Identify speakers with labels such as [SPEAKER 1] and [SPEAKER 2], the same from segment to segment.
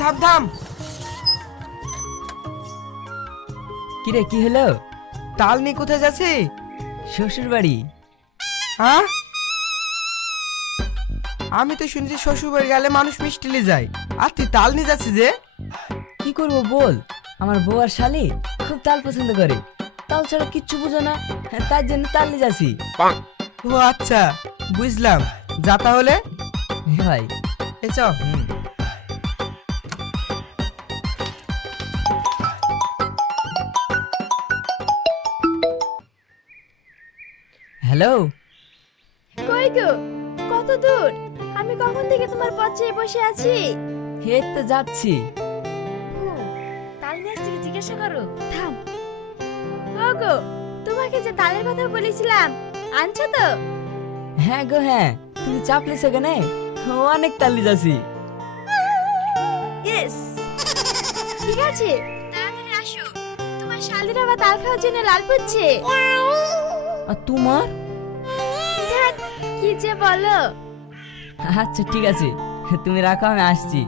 [SPEAKER 1] থাম থাম
[SPEAKER 2] কিরে কি হলো?
[SPEAKER 1] তাল নিয়ে কোথায় যাচ্ছি?
[SPEAKER 2] শ্বশুর বাড়ি
[SPEAKER 1] হ্যাঁ? আমি তো শুনছি শ্বশুর বাড়ি গেলে মানুষ মিষ্টি নিয়ে যায়। আর তুই তাল নিয়ে যাচ্ছিস যে?
[SPEAKER 2] কি করব বল? আমার বউ আর শালি খুব তাল পছন্দ করে। তাল ছাড়া কিচ্ছু বুঝো না। হ্যাঁ, তার জন্য তাল নিয়ে যাচ্ছি।
[SPEAKER 1] ও আচ্ছা বুঝলাম। যা তাহলে।
[SPEAKER 2] ভাই
[SPEAKER 1] এ চ
[SPEAKER 2] হুম। হ্যালো?
[SPEAKER 3] কই গো? কত দূর? আমি কখন থেকে তোমার পথ চেয়ে বসে আছি?
[SPEAKER 2] হে তো যাচ্ছি।
[SPEAKER 3] তাল নিয়ে আসছি জিজ্ঞাসা করো? থাম। ও গো তোমাকে যে তালের কথা বলেছিলাম আনছো তো?
[SPEAKER 2] হ্যাঁ গো হ্যাঁ। তুমি চাপলে সেখানে অনেক তাল নিয়ে যাচ্ছি।
[SPEAKER 3] ইয়েস। ঠিক আছে তাড়াতাড়ি আসো। তোমার শালিরা বা তাল খাওয়ার জন্য লাল পড়ছে।
[SPEAKER 2] আর তোমার?
[SPEAKER 3] কি যে বলো?
[SPEAKER 2] আচ্ছা ঠিক আছে। তুমি রাখো আমি আসছি।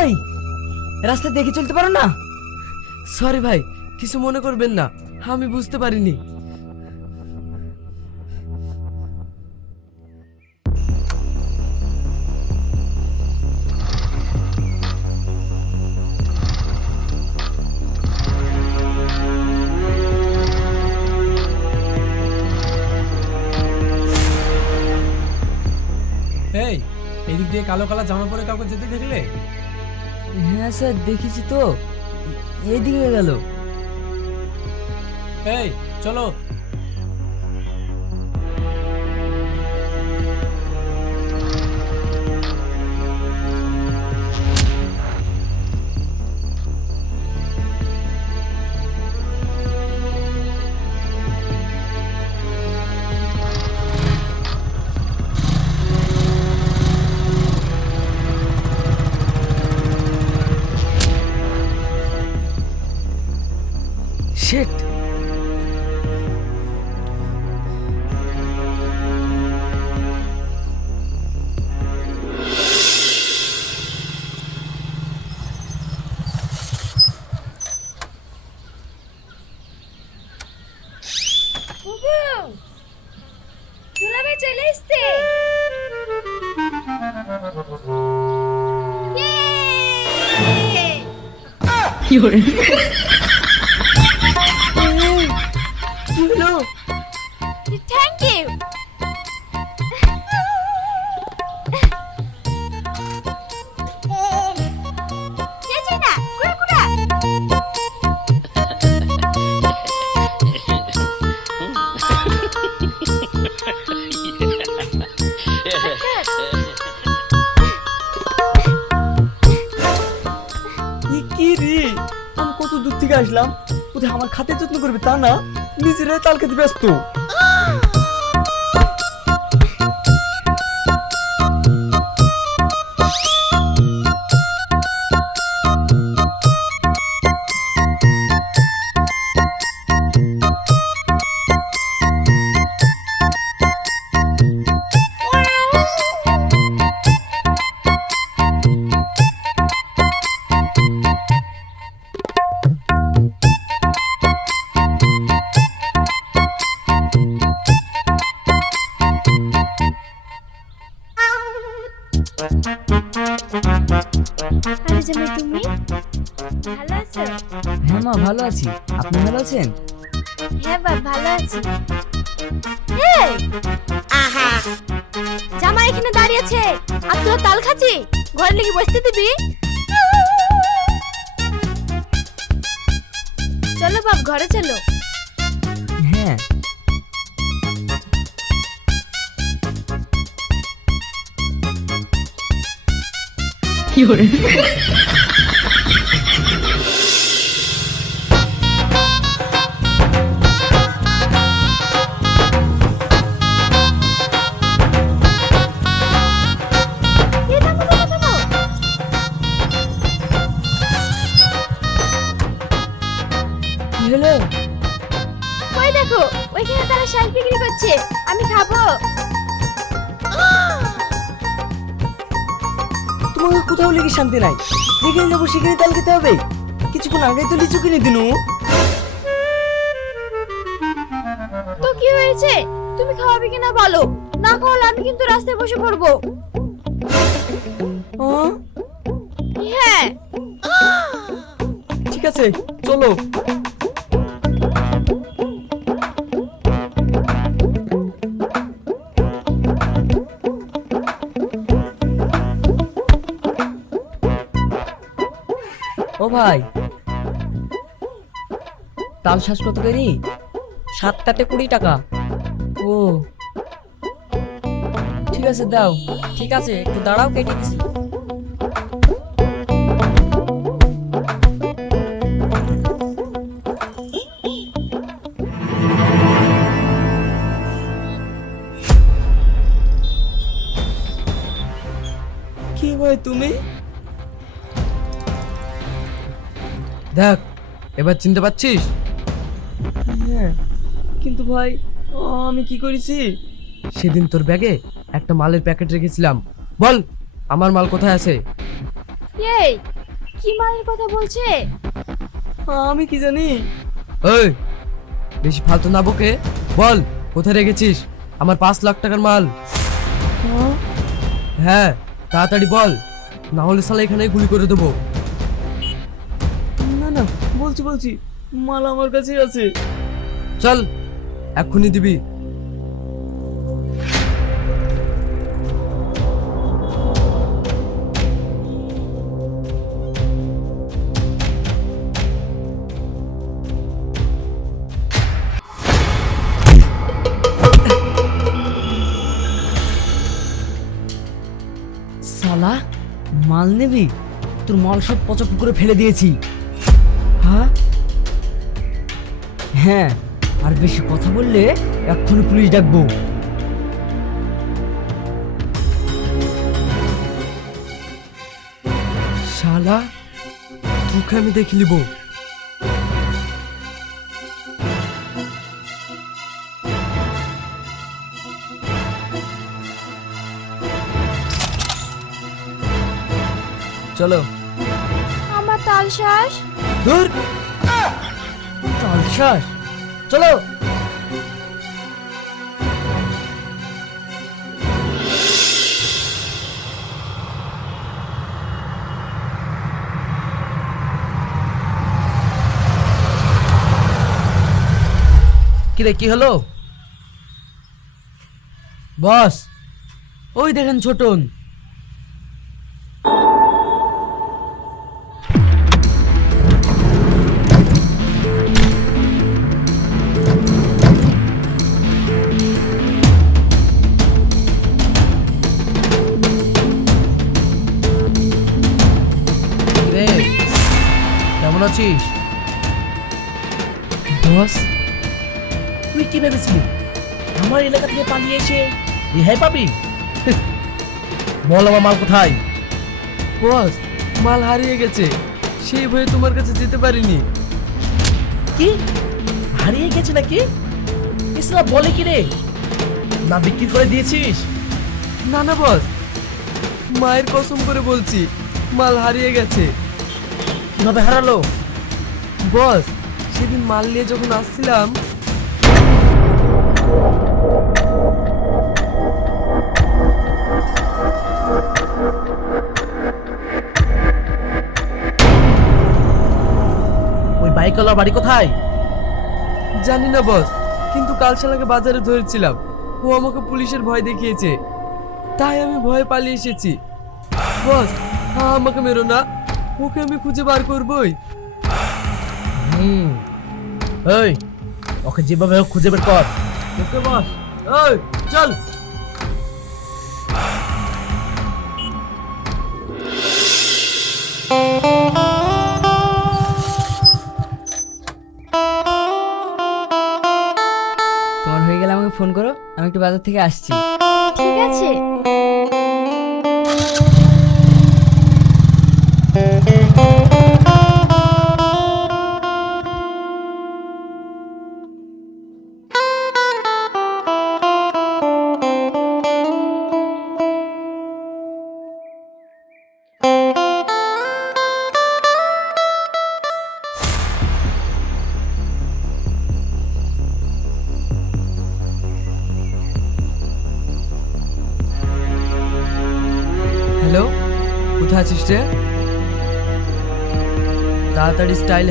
[SPEAKER 2] এই রাস্তা দেখে চলতে পারো না?
[SPEAKER 1] সরি ভাই কিছু মনে করবেন না। আমি বুঝতে পারিনি।
[SPEAKER 4] কালো কালো জামা পরে কাউকে যেতে দেখলে?
[SPEAKER 2] হ্যাঁ স্যার দেখেছি তো। এদিকে গেল।
[SPEAKER 4] এই চলো।
[SPEAKER 3] ইয়ে!
[SPEAKER 1] কি
[SPEAKER 2] করবে তা না? নিজেরাই তাল খেতে ব্যস্ত।
[SPEAKER 3] বাপ ঘরে চলো।
[SPEAKER 2] হ্যাঁ।
[SPEAKER 3] এই
[SPEAKER 2] নাই। যেখানে যাব সেখানে তাল খেতে হবে। কিছুক্ষণ আগে তো লিচু কিনে দিনু।
[SPEAKER 3] তো কি হয়েছে? তুমি খাওয়াবে কিনা বলো। না খাওয়ালে আমি কিন্তু রাস্তায় বসে পড়ব। হ্যাঁ।
[SPEAKER 2] ঠিক আছে চলো। ভাই? তাল শ্বাস কত করি সাতটাতে কুড়ি টাকা। ও। ঠিক আছে, দাও। ঠিক আছে, একটু দাঁড়াও, কেটে দিছি। কি ভাই তুমি?
[SPEAKER 5] দেখ এবার চিনতে পারছিস?
[SPEAKER 2] হ্যাঁ কিন্তু ভাই আমি কি করেছি?
[SPEAKER 5] সেদিন তোর ব্যাগে একটা মালের প্যাকেট রেখেছিলাম। বল আমার মাল কোথায় আছে?
[SPEAKER 3] এই কি মালের কথা বলছে?
[SPEAKER 2] আমি কি জানি?
[SPEAKER 5] ওই বেশি ফালতু না বকে। বল কোথায় রেখেছিস? আমার পাঁচ লাখ টাকার মাল। হ্যাঁ? তাড়াতাড়ি বল না হলে সালা এখানে গুলি করে দেবো।
[SPEAKER 2] বলছি বলছি মাল আমার কাছেই আছে।
[SPEAKER 5] চল এক্ষুনি দিবি।
[SPEAKER 2] সালা মাল নেবি? তোর মাল সব পচা পুকুরে ফেলে দিয়েছি। হ্যাঁ আর বেশি কথা বললে এক্ষুনি পুলিশ ডাকবো।
[SPEAKER 5] শালা তোকে আমি দেখে নিব। চলো।
[SPEAKER 3] আমার তাল শ্বাস
[SPEAKER 5] দূর
[SPEAKER 2] তালশ্বাস চলো।
[SPEAKER 5] কিরে কি হলো? বস ওই দেখেন ছোটন। কেমন আছিস বস। তুই কি ভেবেছিলি? আমার এলাকা থেকে পালিয়ে এসে রেহাই পাবি? বল আমার মাল কোথায়? বস মাল হারিয়ে গেছে। সেই ভয়ে তোমার কাছে যেতে পারিনি। কি? হারিয়ে গেছে নাকি? ইসলা বলে কি রে? না বিক্রি করে দিয়েছিস? না না বস মায়ের কসম করে বলছি মাল হারিয়ে গেছে। কীভাবে হারালো? বস সেদিন মাল নিয়ে যখন আসছিলাম ওই বাইকওয়ালা বাড়ি কোথায়? জানি না বস কিন্তু কাল শালাকে বাজারে ধরেছিলাম। ও আমাকে পুলিশের ভয় দেখিয়েছে। তাই আমি ভয় পালিয়ে এসেছি। বস হ্যাঁ আমাকে মেরো না। ওকে আমি খুঁজে বার করবই। এই ওকে যেভাবে হোক খুঁজে বের কর। ওকে বস। এই চল।
[SPEAKER 2] তোমার হয়ে গেলে আমাকে ফোন করো আমি একটু বাজার থেকে আসছি।
[SPEAKER 3] ঠিক আছে।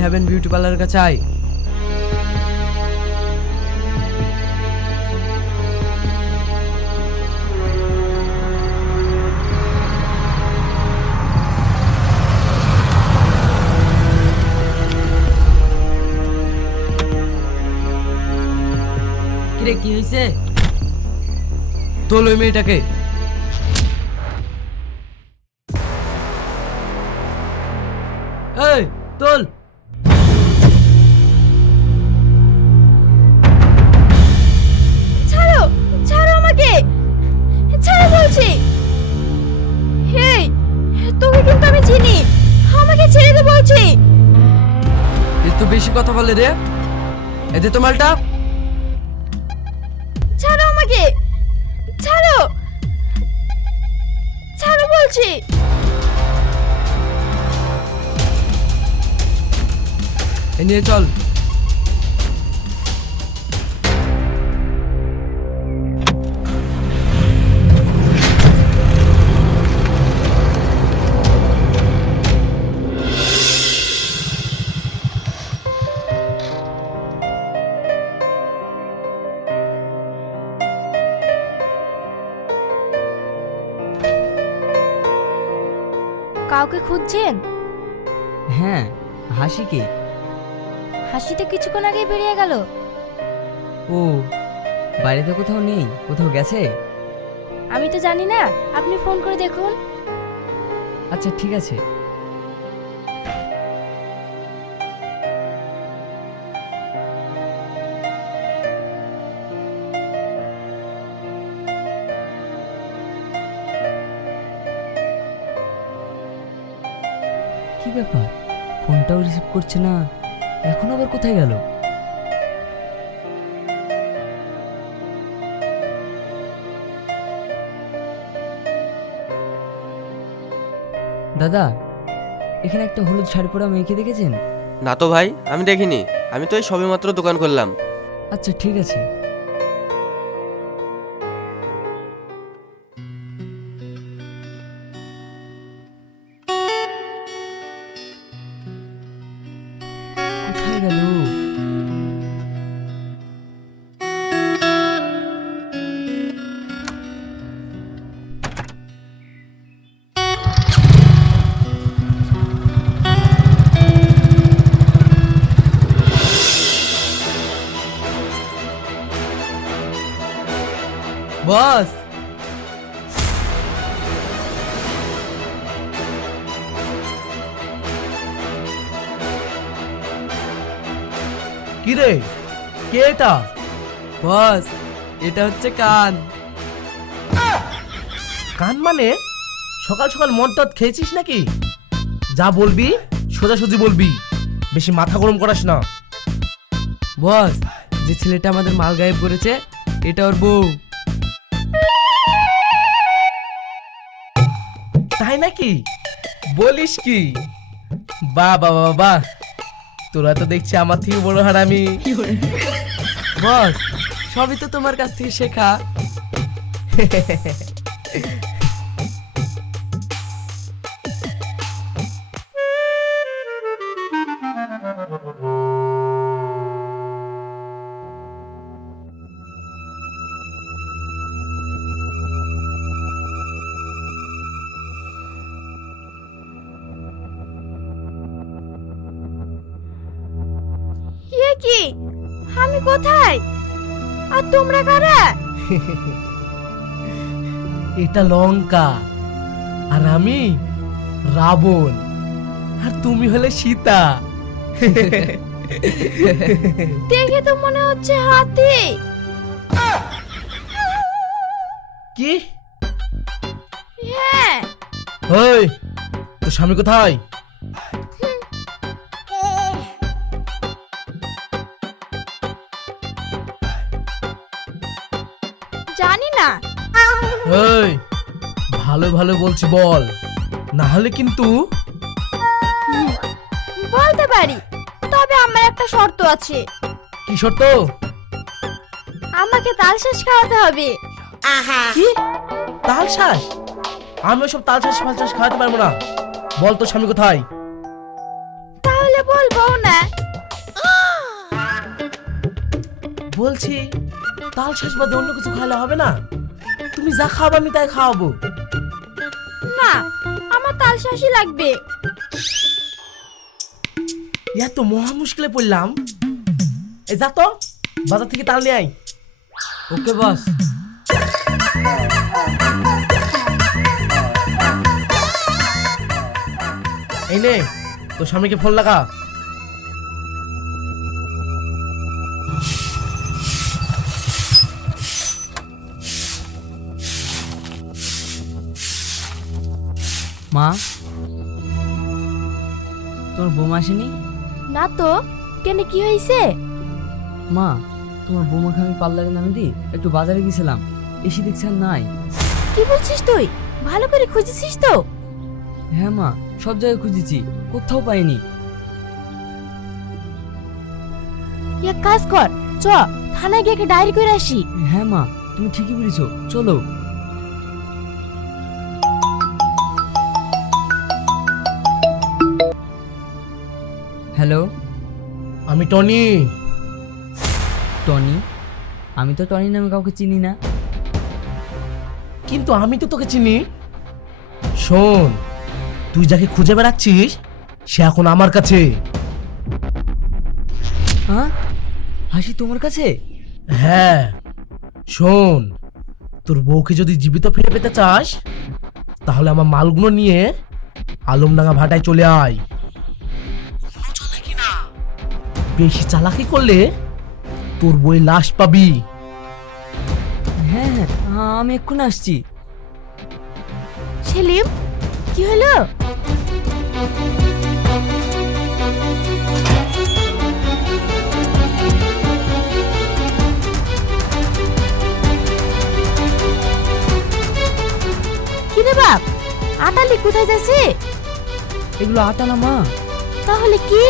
[SPEAKER 2] হ্যাভেন বিউটি পার্লারের কাছে আয়। কিরে কি হয়েছে তোল ওই মেয়েটাকে। এই তোল। এতে তো মালটা।
[SPEAKER 3] ছাড়ো আমাকে। ছাড়ো। ছাড়ো বলছি।
[SPEAKER 2] এ নিয়ে চল।
[SPEAKER 3] খুঁজছেন?
[SPEAKER 2] হ্যাঁ হাসি কে?
[SPEAKER 3] হাসিতে কিছুক্ষণ আগেই বেরিয়ে গেল।
[SPEAKER 2] ও বাড়িতে কোথাও নেই? কোথাও গেছে?
[SPEAKER 3] আমি তো জানি না আপনি ফোন করে দেখুন।
[SPEAKER 2] আচ্ছা ঠিক আছে। করছে না। এখন আবার কোথায় গেল? দাদা এখানে একটা হলুদ শাড়ি পরা মেয়েকে দেখেছেন?
[SPEAKER 6] না তো ভাই আমি দেখিনি। আমি তো এই সবেমাত্র দোকান করলাম
[SPEAKER 2] আচ্ছা ঠিক আছে। কোথায়
[SPEAKER 1] এটা
[SPEAKER 2] হচ্ছে কান।
[SPEAKER 1] কান মানে? সকাল সকাল মদ টদ খেয়েছিস নাকি? যা বলবি সোজাসুজি বলবি। বেশি মাথা গরম করাস না।
[SPEAKER 2] বস যে ছেলেটা আমাদের মাল গায়েব করেছে এটা ওর বউ।
[SPEAKER 1] তাই নাকি? বলিস কি? বাহ বাহ বাহ বাহ তোরা তো দেখছি আমার থেকে বড় হারামি।
[SPEAKER 2] বস সবই তো তোমার কাছ থেকে শেখা।
[SPEAKER 3] কি? আমি কোথায়? আর তোমরা কারা?
[SPEAKER 1] এটা লঙ্কা আর আমি রাবণ আর তুমি হলে সীতা।
[SPEAKER 3] দেখে তো মনে হচ্ছে হাতি।
[SPEAKER 1] কি?
[SPEAKER 3] হ্যাঁ।
[SPEAKER 1] ওই তোর স্বামী কোথায়? ওই ভালো ভালো বলছি বল। না হলে কিন্তু
[SPEAKER 3] বলতে পারি তবে আমার একটা শর্ত আছে।
[SPEAKER 1] কি শর্ত?
[SPEAKER 3] আমাকে তাল শেষ খাওয়াতে হবে। আহা।
[SPEAKER 1] কি? তাল শ্বাস আমি ওসব তাল চাষ ফাল চাষ খাওয়াতে পারব না। বল তো স্বামী কোথায়?
[SPEAKER 3] তাহলে বলব না।
[SPEAKER 1] বলছি তাল চাষ বাদে অন্য কিছু খাওয়ালে হবে না? তুমি যা খাওয়াবে আমি তাই খাওয়াবো।
[SPEAKER 3] না আমার তাল শাঁসই লাগবে।
[SPEAKER 1] এত মহা মুশকিলে পড়লাম। এই যা তো বাজার থেকে তাল নিয়ে আয়।
[SPEAKER 2] ওকে বস।
[SPEAKER 1] এই নে তোর স্বামীকে ফোন লাগা?
[SPEAKER 2] মা? তোমার বৌমা আসেনি?
[SPEAKER 3] না তো কেন কি হয়েছে?
[SPEAKER 2] মা তোমার বৌমাকে আমি পার্লারে নামে দিই একটু বাজারে গেছিলাম। এসে দেখছি আর নাই।
[SPEAKER 3] কি বলছিস তুই? ভালো করে খুঁজেছিস তো।
[SPEAKER 2] হ্যাঁ মা সব জায়গায় খুঁজেছি কোথাও পাইনি।
[SPEAKER 3] এক কাজ কর চ থানায় গিয়ে একটা ডায়েরি করে আসি।
[SPEAKER 2] হ্যাঁ মা তুমি ঠিকই বলেছ চলো। হ্যালো?
[SPEAKER 1] আমি টনি।
[SPEAKER 2] টনি? আমি তো টনি নামে কাউকে চিনি না।
[SPEAKER 1] কিন্তু আমি তো তোকে চিনি। শোন তুই যাকে খুঁজে বেড়াচ্ছিস সে এখন আমার কাছে।
[SPEAKER 2] হ্যাঁ? হাসি তোমার কাছে?
[SPEAKER 1] হ্যাঁ। শোন তোর বউকে যদি জীবিত ফিরে পেতে চাস তাহলে আমার মালগুলো নিয়ে আলমডাঙ্গা ভাটায় চলে আয়। বেশি চালাকি করলে তোর বই লাশ পাবি।
[SPEAKER 2] হ্যাঁ হ্যাঁ আমি এক্ষুনি আসছি।
[SPEAKER 3] সেলিম কি হলো? কি রে বাপ? আটালি কোথায় যাচ্ছে?
[SPEAKER 2] এগুলো আটা না মা।
[SPEAKER 3] তাহলে কি?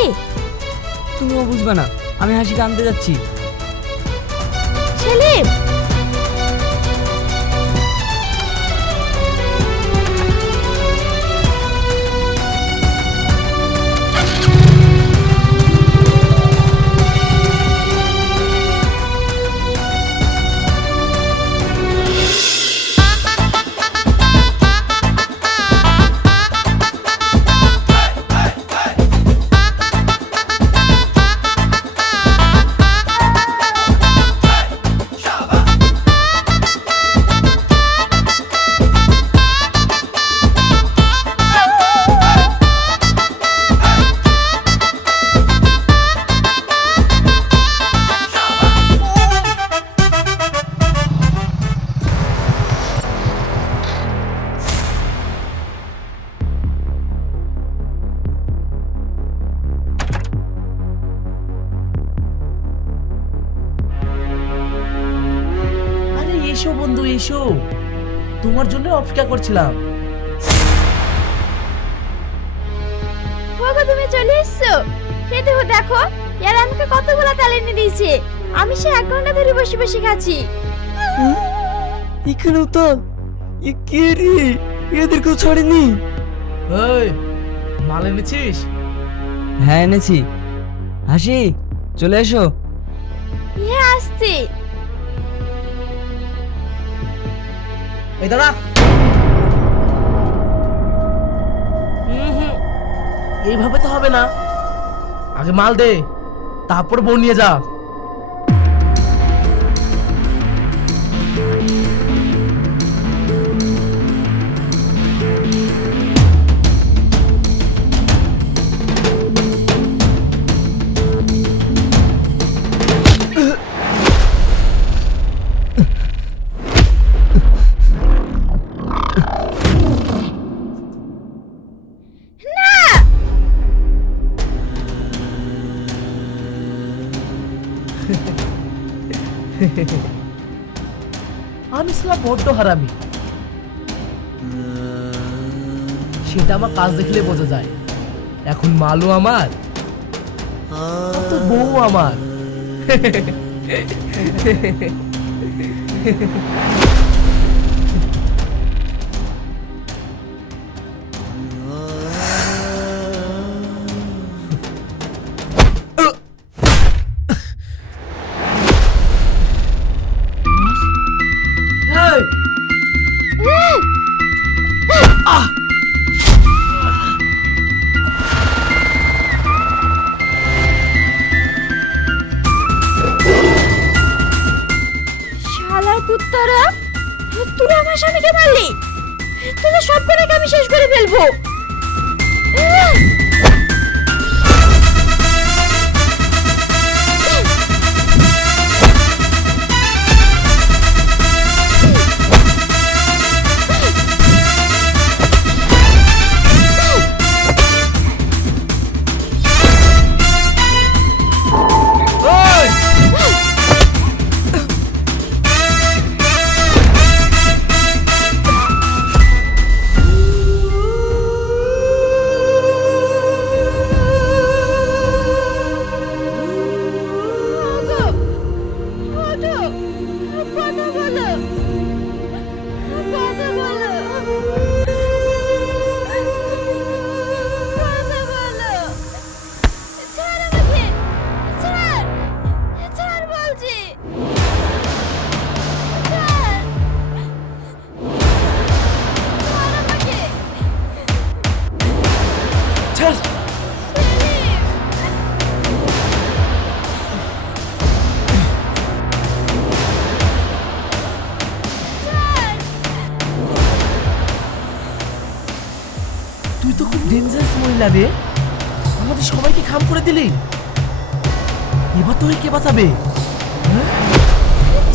[SPEAKER 2] তুমিও বুঝবে না। আমি হাসি আনতে যাচ্ছি।
[SPEAKER 3] সেলিম!
[SPEAKER 1] অপেক্ষা করছিলাম।
[SPEAKER 3] বাবা তুমি চলে এসছো? এই দেখো দেখো এর আমাকে কতগুলো তাল এনে দিয়েছে। আমি সে এক ঘণ্টা ধরে বসে বসে খাচ্ছি।
[SPEAKER 2] এখানেও তো এ কে রে? এদের কেউ ছাড়েনি।
[SPEAKER 1] এই মাল এনেছিস?
[SPEAKER 2] হ্যাঁ এনেছি। হাসি চলে এসো।
[SPEAKER 3] হ্যাঁ আসছে।
[SPEAKER 1] এই দাঁড়া এইভাবে তো হবে না। আগে মাল দে তারপর বউ নিয়ে যা। বড্ড হারামি। সেটা আমার কাজ দেখলে বোঝা যায়। এখন মালও আমার তো বউ আমার। রে। আমাদের সবাইকে খাম করে দিলি। এবার তুই কে বাঁচাবে?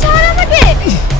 [SPEAKER 3] ছাড় আমাকে!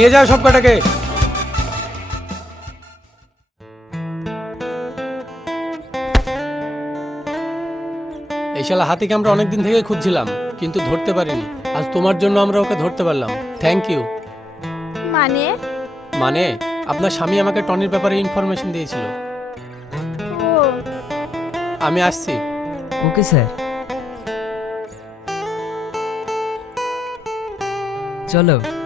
[SPEAKER 4] নিয়ে যাও সব কটাকে। এই শালা হাতিকে আমরা অনেকদিন থেকে খুঁজছিলাম কিন্তু ধরতে পারিনি। আজ তোমার জন্য আমরা ওকে ধরতে পারলাম। থ্যাংক ইউ
[SPEAKER 3] মানে?
[SPEAKER 4] মানে আপনার স্বামী আমাকে টনির ব্যাপারে ইনফরমেশন দিয়েছিল।
[SPEAKER 3] ও।
[SPEAKER 4] আমি আসছি।
[SPEAKER 2] Okay sir. চলো।